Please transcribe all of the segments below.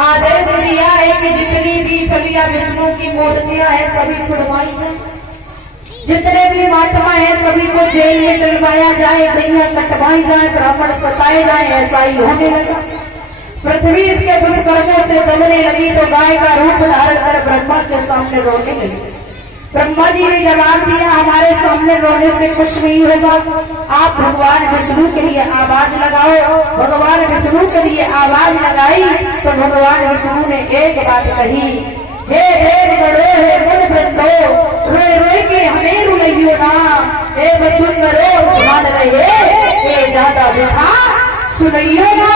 आदेश दिया है कि जितनी भी चलिया विष्णु की मूर्तियां हैं सभी खुलवाई जाए, जितने भी महात्मा है सभी को जेल में डलवाया जाए, दैया कटवाई जाए, ब्राह्मण सताए जाए। ऐसा ही होने लगा। पृथ्वी इसके दुष्कर्मों से दबने लगी तो गाय का रूप धारण कर ब्रह्मा के सामने रोने लगी। ब्रह्मा जी ने जवाब दिया, हमारे सामने रोने से कुछ नहीं होगा, आप भगवान विष्णु के लिए आवाज लगाओ। भगवान विष्णु के लिए आवाज लगाई तो भगवान विष्णु ने एक बात कही, हे देव बड़ो हे मुन वृंदो, रोए रोए के हमें रुलाइयो ना, हे वसुंधरो मान रहे हे ज्यादा व्यथा सुनइयो ना।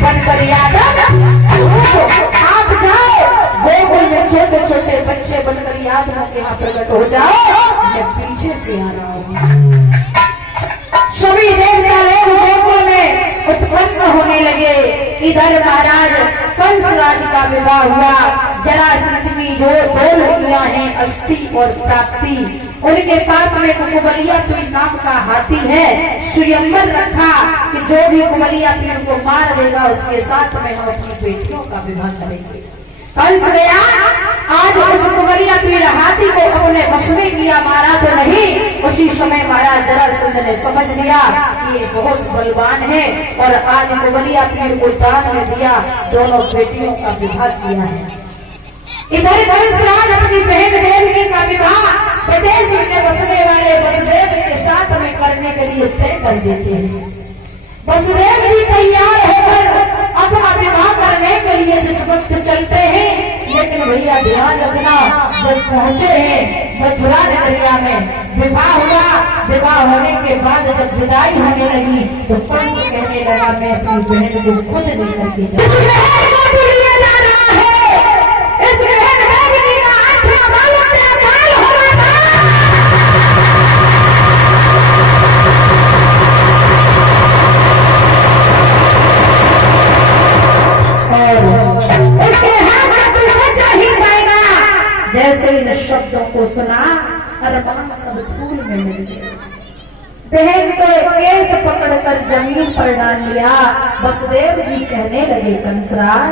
बनकर यादव आप जाओ, गोकुल में छोटे छोटे बच्चे बनकर यादवों के यहाँ प्रकट हो जाओ, मैं पीछे से आ रहा हूँ। सभी देवता लोग गोकुल में उत्पन्न होने लगे। इधर महाराज कंसराज का विवाह हुआ। जरासंध की जो दो लड़कियां हैं अस्थि और प्राप्ति, उनके पास में कुबलिया पीड़ नाम का हाथी है। स्वयंवर रखा कि जो भी कुबलिया पीड़ को मार देगा उसके साथ में हम अपनी बेटियों का विवाह करेंगे। कंस गया, आज उस कुबलिया पीड़ हाथी को अपने वश में किया, मारा तो नहीं। उसी समय महाराज जरासंध ने समझ लिया कि ये बहुत बलवान है और आज कुबलिया पीड़ को दान में दिया, दोनों बेटियों का विवाह किया है। इधर कंसराज अपनी बहन देवकी का विवाह प्रदेश में बसने वाले वसुदेव के साथ में करने के लिए तय कर देते हैं। वसुदेव जी तैयार होकर अपना विवाह करने के लिए जिस वक्त चलते हैं, लेकिन भैया ध्यान रखना, जब पहुंचे हैं मथुरा नगरिया में विवाह हुआ। विवाह होने के बाद जब विदाई होने लगी तो कंस कहने लगा, मैं अपनी बहन को खुद लेकर के जाऊंगा। जैसे इन शब्दों को सुना अरमान सब फूल में मिल गए। बहन को केस पकड़कर जमीन पर डाल लिया। वसुदेव जी कहने लगे, कंसराज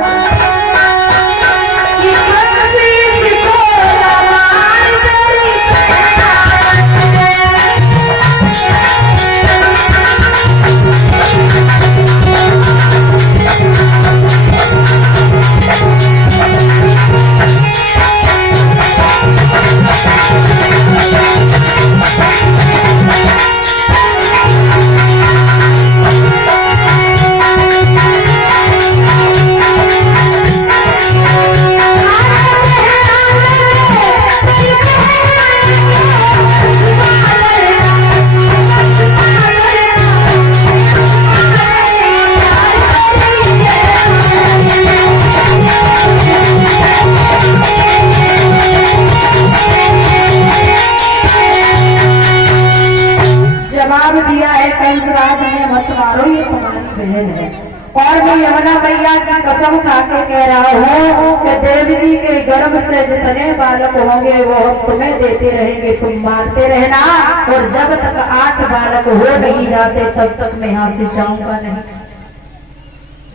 और मैं यमुना मैया की कसम खा के कह रहा हूँ कि देवकी के गर्भ से जितने बालक होंगे वो तुम्हें देते रहेंगे, तुम मारते रहना, और जब तक 8 बालक हो नहीं जाते तब तक मैं यहाँ से जाऊंगा नहीं।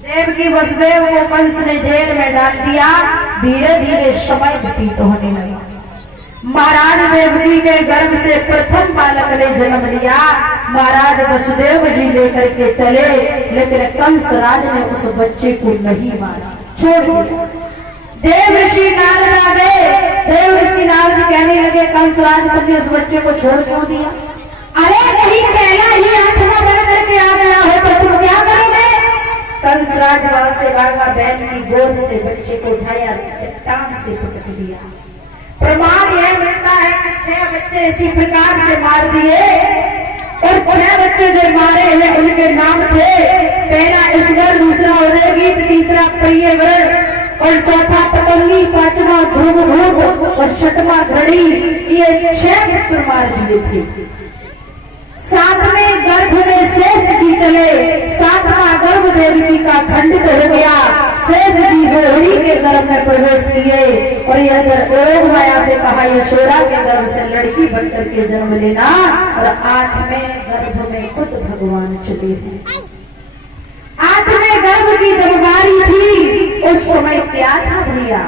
देवकी वसुदेव को कंस ने जेल में डाल दिया। धीरे धीरे समय व्यतीत होने लगा। महाराज देवकी के गर्भ से प्रथम बालक ने जन्म लिया। महाराज वसुदेव जी लेकर के चले, लेकिन कंसराज ने उस बच्चे को नहीं मारा, छोड़ दिया। देव ऋषि नारद आ गए। देव ऋषि नारद कहने लगे, कंसराज तुमने उस बच्चे को छोड़ क्यों दिया? अरे नहीं, पहला ही आत्मा बन करके आ गया हो तो तुम क्या करोगे? कंसराज वहां से भागा, बहन की गोद से बच्चे को उठाया, चट्टान से पटक दिया। प्रमाण यह मिलता है कि 6 बच्चे इसी प्रकार से मार दिए, और 6 बच्चे जो मारे हैं उनके नाम थे, पहला ईश्वर, दूसरा उदयगीत, तीसरा प्रियव्रत, और चौथा पतंगी, 5वां ध्रुव, और 6वां घड़ी। ये 6 पुत्र मार दिए थे। 7वें गर्भ में शेष जी चले। 7वां गर्भ देवकी का खंडित हो गया। शेष जी रोहिणी के गर्भ में प्रवेश किए और यह योग माया से कहा यशोदा के गर्भ से लड़की बनकर के जन्म लेना और 8वें गर्भ में खुद भगवान छुपे थे। 8वें गर्भ की जब बारी थी उस समय क्या था भैया,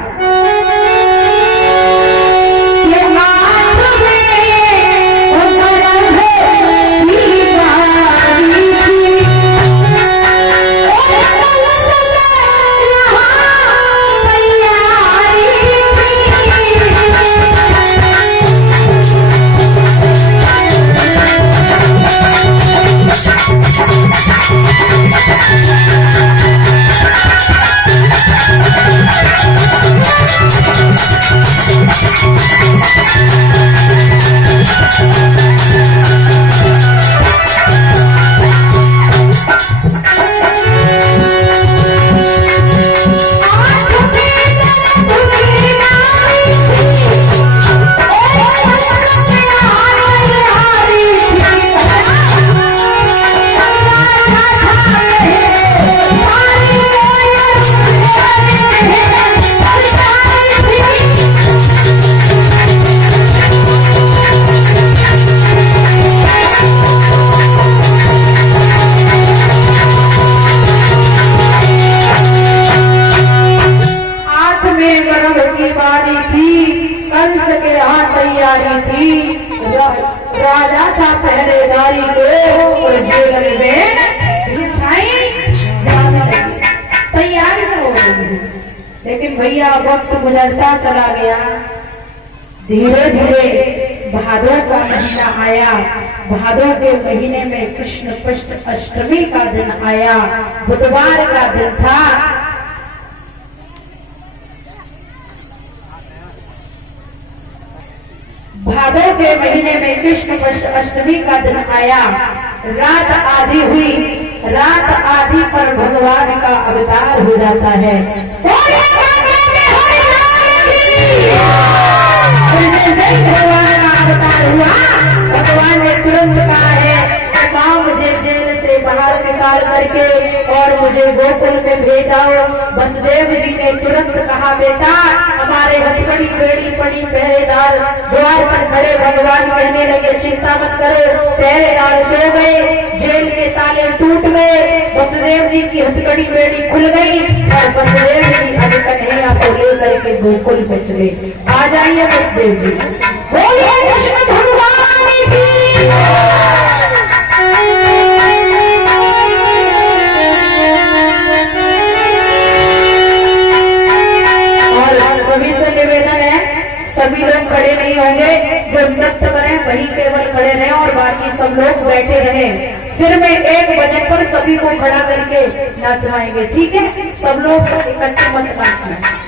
राजा था पहरेदारी को और जेल में तैयारी हो गई। लेकिन भैया वक्त गुजरता चला गया, धीरे धीरे भादों का महीना आया। भादों के महीने में कृष्ण पक्ष अष्टमी का दिन आया, बुधवार का दिन था। भादों के महीने में कृष्ण पक्ष अष्टमी का दिन आया। रात आधी हुई, रात आधी पर भगवान का अवतार हो जाता है। जैसे ही भगवान का अवतार हुआ, भगवान ने तुरंत कहा है माँ मुझे जेल से बाहर निकाल करके और मुझे गोकुल में भेजाओ। वसुदेव जी ने तुरंत कहा बेटा हमारे हथकड़ी बेड़ी पड़ी पहरेदार द्वार पर खड़े। भगवान कहने लगे चिंता मत करो, पहरेदार सो गए, जेल के ताले टूट गए, वसुदेव जी की हथकड़ी बेड़ी खुल गई और वसुदेव जी अब कन्हैया को लेकर के गोकुल में चले। आ जाइए वसुदेव जी, बोलिए कृष्ण भगवान की। सभी से निवेदन है, सभी लोग खड़े नहीं होंगे, जो नृत्य करें वही केवल खड़े रहें और बाकी सब लोग बैठे रहें। फिर मैं 1 बजे पर सभी को खड़ा करके नाचवाएंगे, ठीक है? सब लोग इकट्ठे मत नाचना।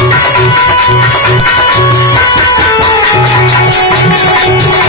Thank you.